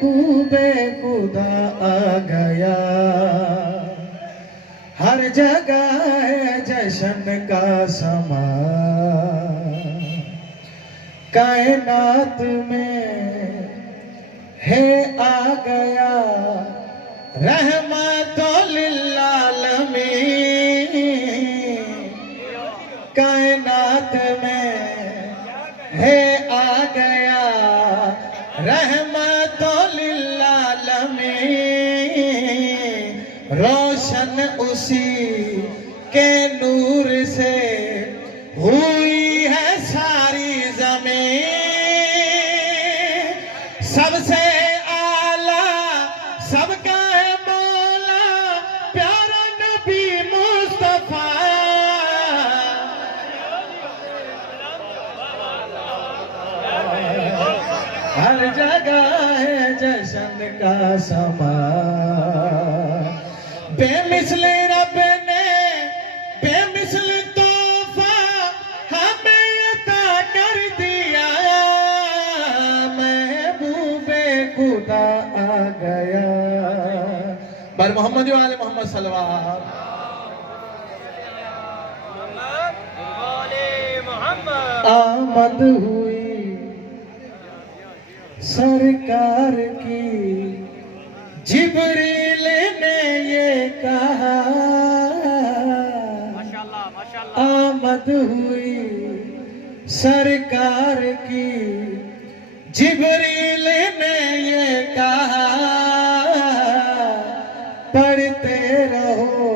महबूबे खुदा आ गया। हर जगह है जश्न का समा, कायनात में है आ गया। रहमतुल लिल आलमीन, कायनात में है आ गया। रहमतुल लिल आलमीन, रोशन उसी के नूर से हुई है सारी जमीन। सबसे आला सबका है मौला, प्यारा नबी मुस्तफा। हर जगह है जश्न का समा, बेमिसल रब ने बेमिसल तोहफा हमें अता कर दिया। महबूबे खुदा आ गया। बर मोहम्मद वाले मोहम्मद सल्लल्लाहु आमद हुई सरकार की। जिब्रील ने ये कहा, आमद हुई सरकार की। जिब्रील ने ये कहा, पढ़ते रहो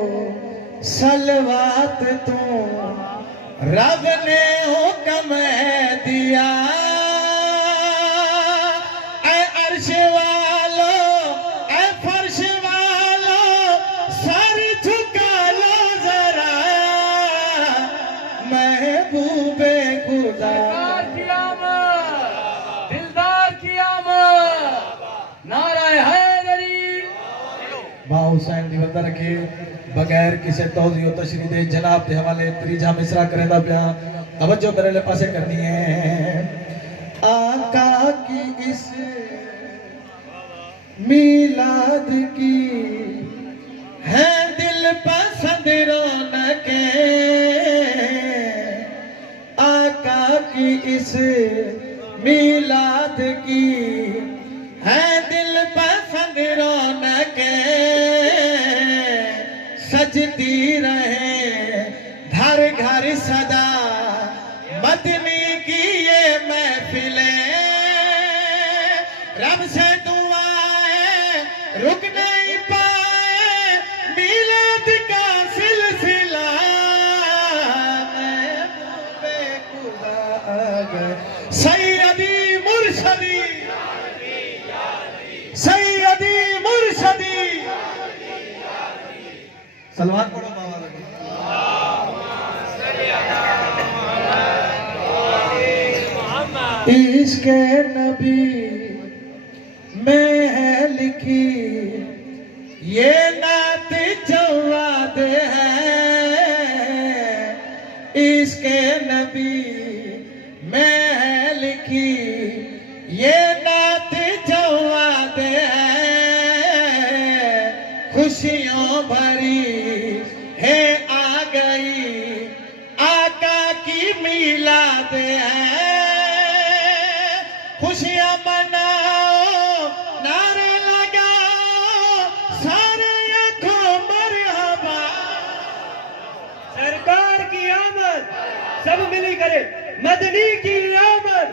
सलवात तुम, रब ने हुक्म दिया। ऐ अर्श वालो ऐ फर्श वालो, सर झुका लो जरा। महबूबे खुदा दिलदार की आमद, नाराए हैदरी। मां हुसैन दी वंदा रखे बगैर किसी तौज़ीह व तशरीह दे जनाब के हवाले त्रीजा मिसरा करेंदा पिया। तवज्जो मेरे पासे करनी है। आका की इस मीलाद की है दिल पसंद रौनके। आका की इस मीलाद की है दिल पसंद रौनके। सजती रहे घर घर सदा मदनी की ये महफिलें। रब से दुआएं रुक नहीं पाए, मिलाद का सिलसिला। महबूबे खुदा आ गए। सैयदी मुर्शदी सैयदी मुर्शदी। सलवात पढ़ो बाबा लगे। इश्क़े नबी में है लिखी ये नात जवाद है। इश्क़े नबी में है लिखी ये नात जवाद है। खुशियों भरी है आ गई आका की मिलाद है। खुशियां मनाओ नारे लगाओ सारे आंखों मरहबा। सरकार की आमद, सब मिली करे। मदनी की आमद,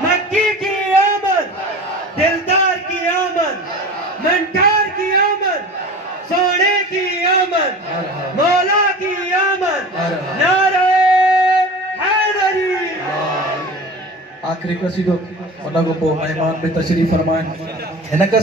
मक्की की आमद, दिलदार की आमद, मंटार की आमद, सोने की आमद, मौला की आमद। नारे हैदरी। आखिरी कसीदो उन को पोइ मेहमान भी तशरीफ़ फरमाइनि। हिन